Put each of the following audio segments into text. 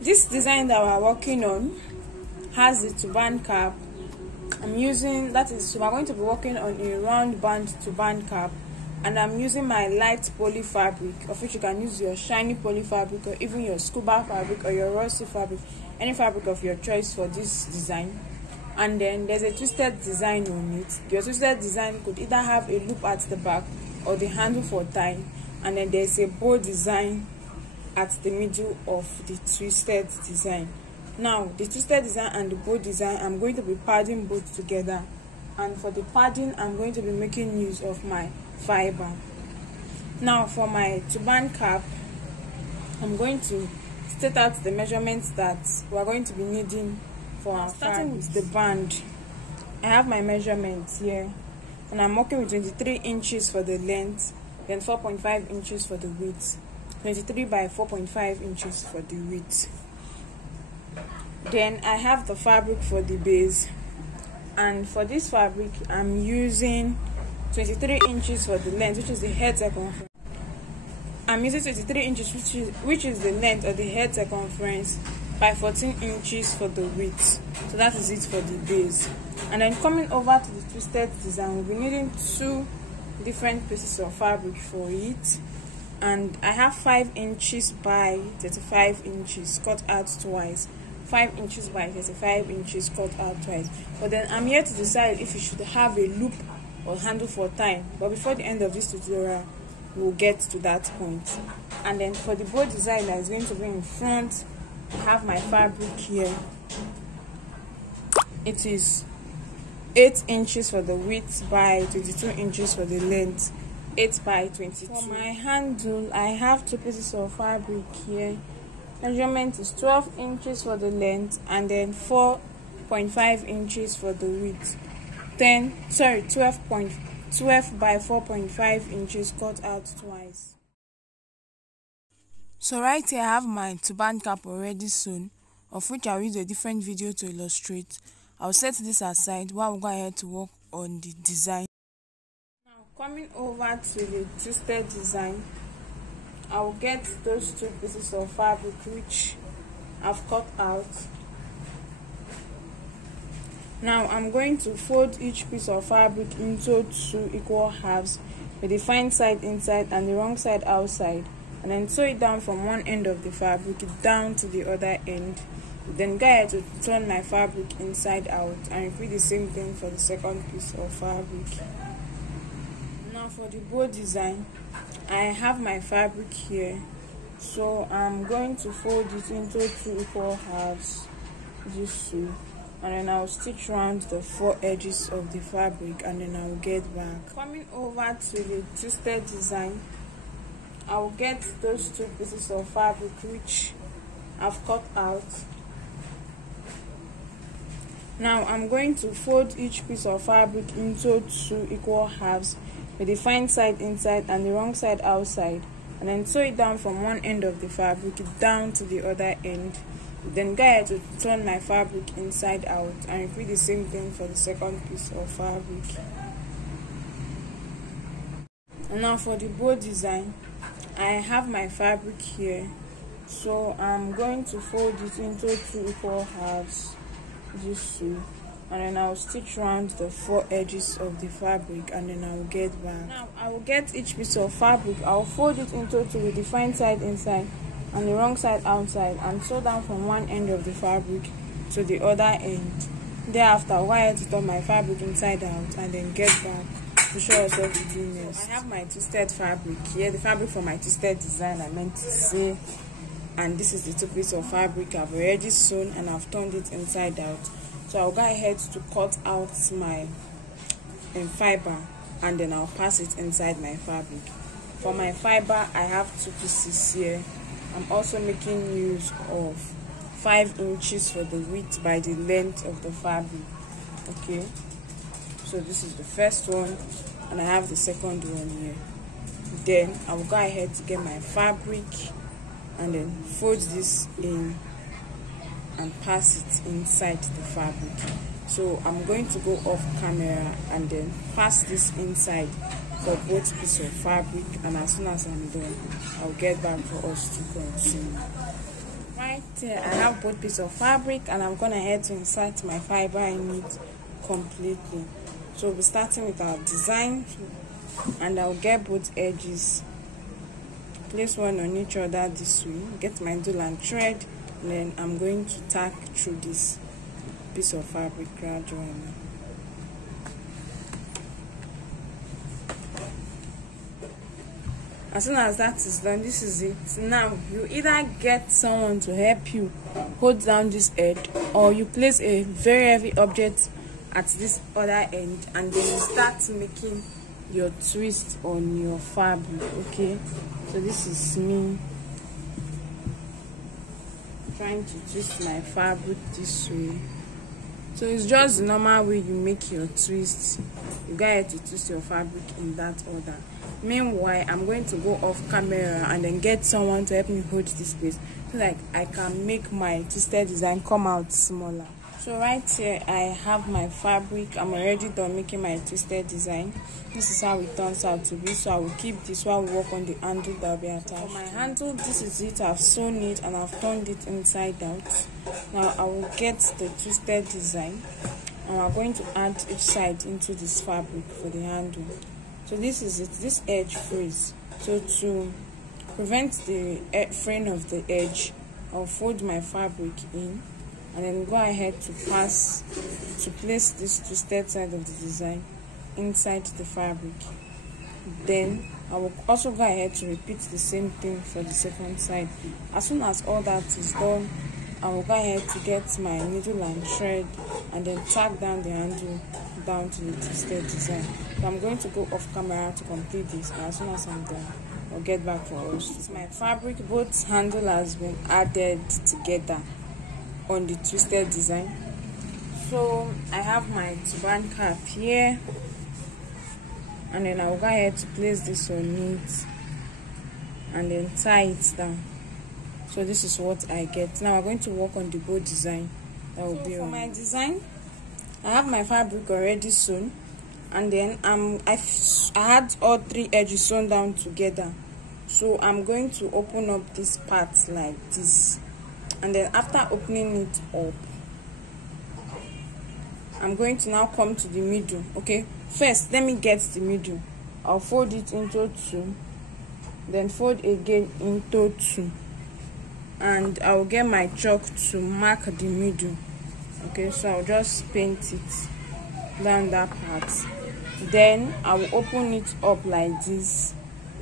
This design that we're working on has the turban cap. I'm using, that is, so we're going to be working on a round band turban cap, and I'm using my light poly fabric, of which you can use your shiny poly fabric or even your scuba fabric or your rusty fabric, any fabric of your choice for this design. And then there's a twisted design on it. Your twisted design could either have a loop at the back or the handle for tying, and then there's a bow design at the middle of the twisted design. Now the twisted design and the bow design, I'm going to be padding both together, and for the padding I'm going to be making use of my fiber. Now for my turban cap, I'm going to state out the measurements that we're going to be needing for our starting with the band. I have my measurements here, and I'm working with 23 inches for the length, then 4.5 inches for the width, 23 by 4.5 inches for the width. Then I have the fabric for the base, and for this fabric I'm using 23 inches for the length, which is the head circumference. I'm using 23 inches, which is the length of the head circumference, by 14 inches for the width. So that is it for the base. And then coming over to the twisted design, we'll be needing 2 different pieces of fabric for it, and I have 5 inches by 35 inches cut out twice, 5 inches by 35 inches cut out twice. But then I'm here to decide if you should have a loop or handle for tying, but before the end of this tutorial we'll get to that point. And then for the bow design that is going to be in front, I have my fabric here. It is 8 inches for the width by 22 inches for the length, 8 by 22. For my handle, I have 2 pieces of fabric here. Measurement is 12 inches for the length, and then 4.5 inches for the width. 12 by 4.5 inches cut out twice. So right here I have my turban cap already sewn, of which I'll use a different video to illustrate. I'll set this aside while we go ahead to work on the design. Now coming over to the twisted design, I'll get those 2 pieces of fabric which I've cut out. Now I'm going to fold each piece of fabric into 2 equal halves, with the fine side inside and the wrong side outside, and then sew it down from one end of the fabric down to the other end. Then go ahead to turn my fabric inside out and repeat the same thing for the second piece of fabric. Now for the bow design, I have my fabric here, so I'm going to fold it into 2 equal halves, just so, and then I'll stitch around the 4 edges of the fabric, and then I'll get back. Coming over to the twisted design, I'll get those 2 pieces of fabric which I've cut out. Now I'm going to fold each piece of fabric into 2 equal halves, with the fine side inside and the wrong side outside, and then sew it down from one end of the fabric down to the other end. Then go ahead to turn my fabric inside out and repeat the same thing for the second piece of fabric. And now for the bow design, I have my fabric here, so I'm going to fold it into 2 equal halves, just so, and then I'll stitch around the 4 edges of the fabric, and then I'll get back. Now I will get each piece of fabric, I'll fold it into 2 with the fine side inside and the wrong side outside, and sew down from one end of the fabric to the other end. Thereafter, I'll go ahead to turn my fabric inside out and then get back to show us what to do next. I have my twisted fabric here, the fabric for my twisted design I meant to say, and this is the 2 pieces of fabric I've already sewn and I've turned it inside out. So I'll go ahead to cut out my fiber, and then I'll pass it inside my fabric. For my fiber, I have 2 pieces here. I'm also making use of 5 inches for the width by the length of the fabric. Okay, so this is the first one, and I have the second one here. Then I will go ahead to get my fabric and then fold this in and pass it inside the fabric. So I'm going to go off camera and then pass this inside for both pieces of fabric, and as soon as I'm done, I'll get back for us to continue. Right Here I have both pieces of fabric, and I'm gonna head to insert my fiber in it completely. So we'll be starting with our design, and I'll get both edges, place one on each other this way, get my needle and thread, and then I'm going to tack through this piece of fabric gradually. As soon as that is done, this is it. Now you either get someone to help you hold down this edge, or you place a very heavy object at this other end, and then you start making your twist on your fabric. Okay, so this is me trying to twist my fabric this way. So it's just the normal way you make your twist. You get to twist your fabric in that order. Meanwhile, I'm going to go off camera and then get someone to help me hold this place, so like I can make my twisted design come out smaller. So right here I have my fabric. I'm already done making my twisted design. This is how it turns out to be. So I will keep this while we work on the handle that will be attached. For my handle, this is it. I've sewn it and I've turned it inside out. Now I will get the twisted design, and we're going to add each side into this fabric for the handle. So this is it. This edge freeze. So to prevent the fraying of the edge, I'll fold my fabric in, and then go ahead to place this twisted side of the design inside the fabric. Then I will also go ahead to repeat the same thing for the second side. As soon as all that is done, I will go ahead to get my needle and thread, and then tack down the handle down to the twisted design. So I'm going to go off camera to complete this, and as soon as I'm done, I'll get back for us. This is my fabric. Both handle has been added together on the twisted design. So I have my turban cap here, and then I'll go ahead to place this on it and then tie it down. So this is what I get. Now we're going to work on the bow design that will be on. For my design, I have my fabric already sewn, and then I had all three edges sewn down together. So I'm going to open up this part like this, and then after opening it up, I'm going to now come to the middle. Okay, first let me get the middle. I'll fold it into two, then fold again into two, and I'll get my chalk to mark the middle. Okay, so I'll just paint it down that part. Then I will open it up like this,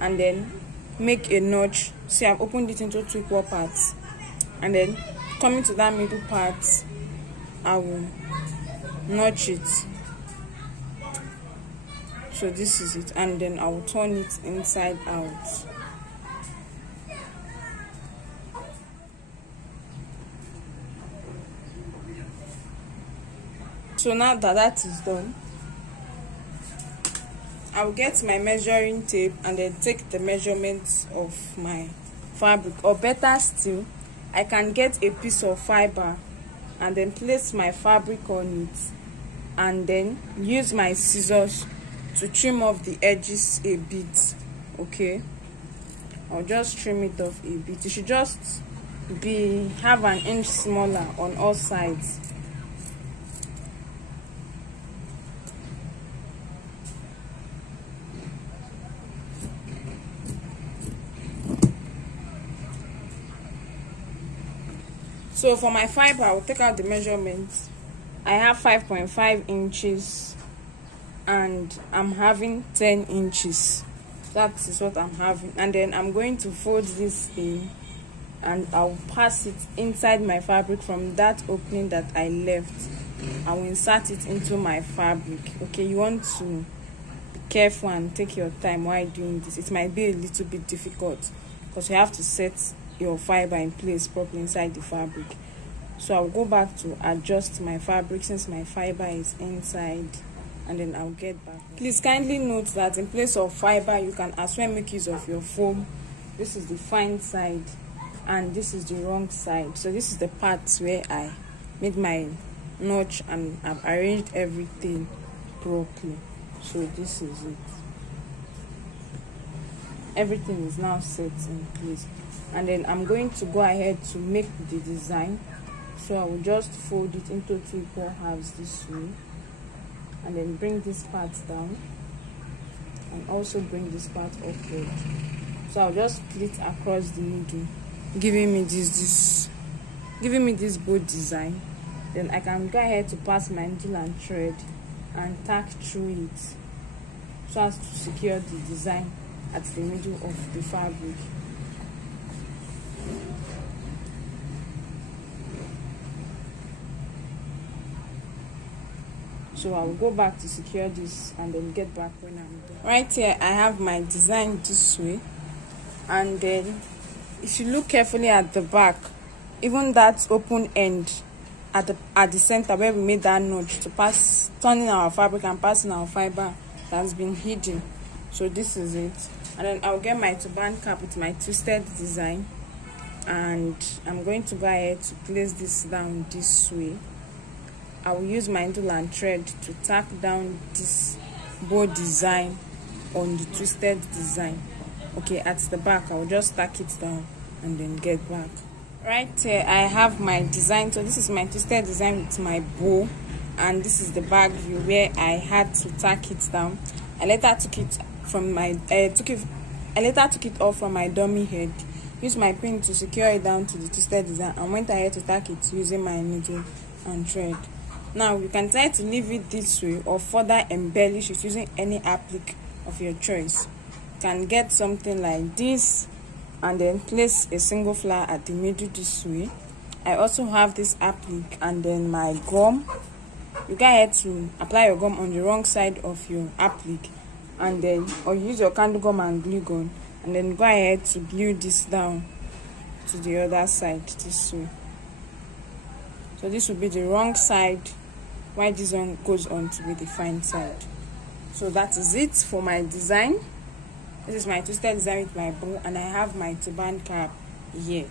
and then make a notch. See, I've opened it into two equal parts, and then coming to that middle part, I will notch it. So this is it, and then I will turn it inside out. So now that is done, I will get my measuring tape and then take the measurements of my fabric, or better still, I can get a piece of fiber and then place my fabric on it, and then use my scissors to trim off the edges a bit. Okay, I'll just trim it off a bit. It should just have an inch smaller on all sides. So for my fiber, I will take out the measurements. I have 5.5 inches and I'm having 10 inches. That is what I'm having. And then I'm going to fold this in, and I'll pass it inside my fabric from that opening that I left. I will insert it into my fabric. Okay, you want to be careful and take your time while doing this. It might be a little bit difficult because you have to set your fiber in place properly inside the fabric. So I'll go back to adjust my fabric since my fiber is inside, and then I'll get back. Please kindly note that in place of fiber, you can as well make use of your foam. This is the fine side and this is the wrong side. So this is the part where I made my notch and I've arranged everything properly. So this is it. everything is now set in place. And then I'm going to go ahead to make the design. So I will just fold it into 2 equal halves this way, and then bring this part down and also bring this part upward. So I'll just split across the middle, giving me this bow design. Then I can go ahead to pass my needle and thread and tack through it so as to secure the design at the middle of the fabric. So I will go back to secure this and then get back when I'm done. Right here I have my design this way, and then if you look carefully at the back, even that open end at the center where we made that notch to pass, turning our fabric and passing our fiber, that's been hidden. So this is it. And then I'll get my turban cap with my twisted design, and I'm going to go ahead to place this down this way. I will use my needle and thread to tack down this bow design on the twisted design. Okay, at the back I will just tack it down and then get back. Right here I have my design. So this is my twisted design with my bow, and this is the back view where I had to tack it down. I later took it off from my dummy head, used my pin to secure it down to the twisted design, and went ahead to tack it using my needle and thread. Now you can try to leave it this way or further embellish it using any applique of your choice. You can get something like this and then place a single flower at the middle this way. I also have this applique and then my gum. You go ahead to apply your gum on the wrong side of your applique, and then or use your candle gum and glue gun, and then go ahead to glue this down to the other side this way. So this will be the wrong side, while this one goes on to be the fine side. So that is it for my design. This is my twisted design with my bow, and I have my turban cap here.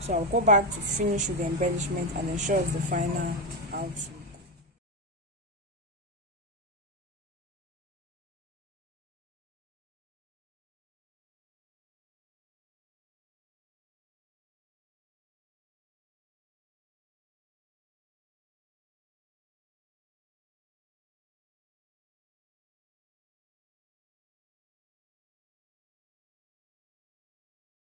So I'll go back to finish with the embellishment and then show us the final outfit.